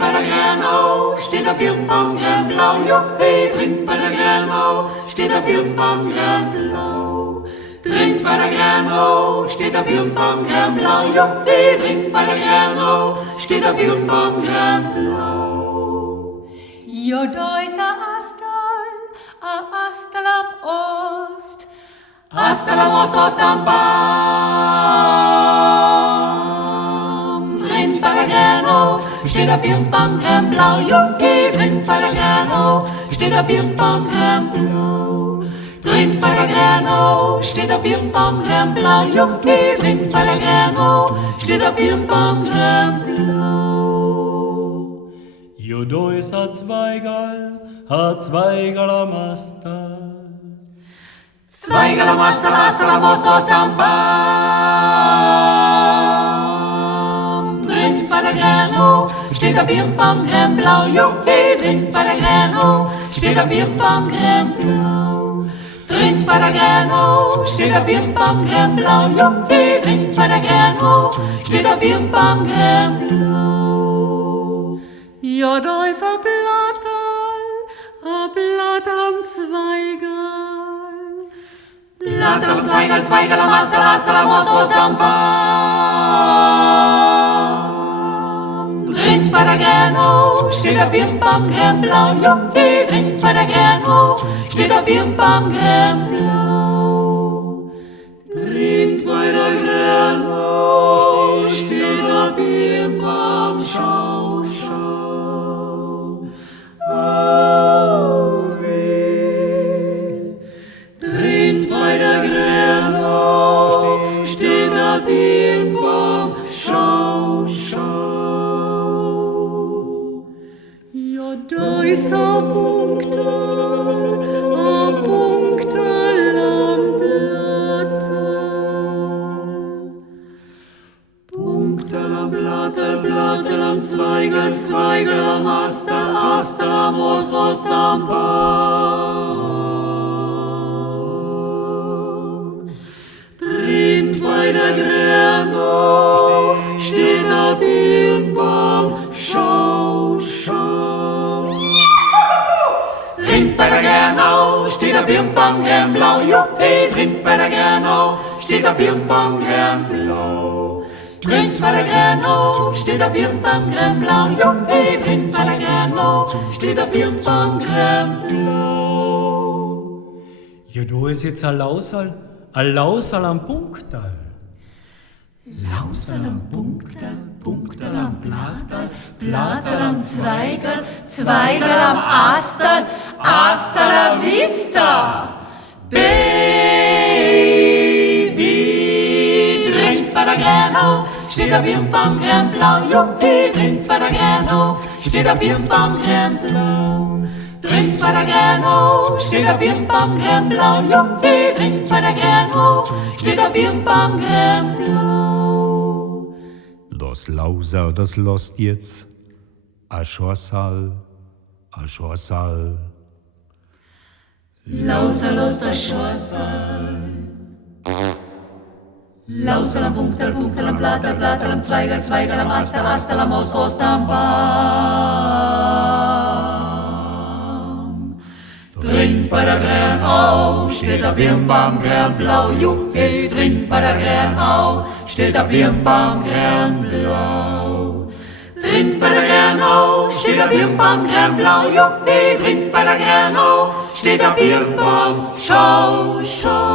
bei der Grenau, steht der Birnbaum grünblau, juhi, trinkt bei der Grenau, steht der Birnbaum grünblau. Trinkt bei der Grenau, steht der Birnbaum grünblau, juhi, trinkt bei der Grenau, steht der Birnbaum grünblau. Jo, da ist a Astal am Ost. Astal am Ost, Ost am Baum. Trinkt bei der Grenau, steht der Birnbaum grünblau, juhi, trinkt bei der Grenau, steht der Birnbaum grünblau. Trinkt bei der Grenau, steht der Birnbaum grünblau, juhi, trinkt bei der Grenau, steht der Birnbaum grünblau. Jo, da ist a Zweigerl am Astal. Zweigerl am Astal, Astal am Ost, Ost am Baum. Trinkt bei der Grenau, steht der Birnbaum grünblau, juhi, trinkt bei der Grenau, steht der Birnbaum grünblau. Trinkt bei der Grenau, steht der Birnbaum grünblau, juhi, trinkt bei der Grenau, steht der Birnbaum grünblau. Ja, da ist a Blatterl am Zweigerl. Blatterl am Zweigerl, Zweigerl am Astal, Astal am Ost, Ost am Baum. Trinkt bei der Grenau, steht der Birnbaum grünblau, juhi, trinkt bei der Grenau, steht der Birnbaum grünblau. Trinkt bei der Grenau, steht der Birnbaum, schau, schau. Oh, weh. Trinkt bei der Grenau, steht der Birnbaum, schau, schau. Ja, da ist a Punkterl am Blatterl. Punkterl am Blatterl, Blatterl am Zweigerl, Zweigerl am Astal, Astal am Ost, Ost am Baum. Trinkt bei der Grenau, steht der Birnbaum, schau, schau. Trinkt bei der Grenau, steht der Birnbaum grünblau, juhi, trinkt bei der Grenau, steht der Birnbaum grünblau. Trinkt bei der Grenau, steht der Birnbaum grünblau, juhi, trinkt bei der Grenau, steht der Birnbaum grünblau. Ja, da ist jetzt a Lausal am Punktal. Lausal am Punkterl, Punkterl am Blatterl, Blatterl am Zweigerl, Zweigerl am Astal, Hasta la vista, Baby. Trinkt bei der Grenau, steht der Birnbaum grünblau, juhi, trinkt bei der Grenau, steht der Birnbaum grünblau. Trinkt bei der Grenau, steht der Birnbaum grünblau, juhi, trinkt bei der Grenau, steht der Birnbaum grünblau. Das Lausal, das lost jetzt a Schorsal, a Schorsal. Lausal aus der Schossal. Lausal am Punkterl, Punkterl am Blatterl, Blatterl am Zweigerl, Zweigerl am Astal, Astal am Ost, Ost am Baum. Trinkt bei der Grenau, steht der Birnbaum grünblau, juhi, trinkt bei der Grenau, steht der Birnbaum grünblau. Trinkt bei der Grenau, steht der Birnbaum grünblau, juhi, trinkt bei der Grenau, steht der Birnbaum, schau, schau.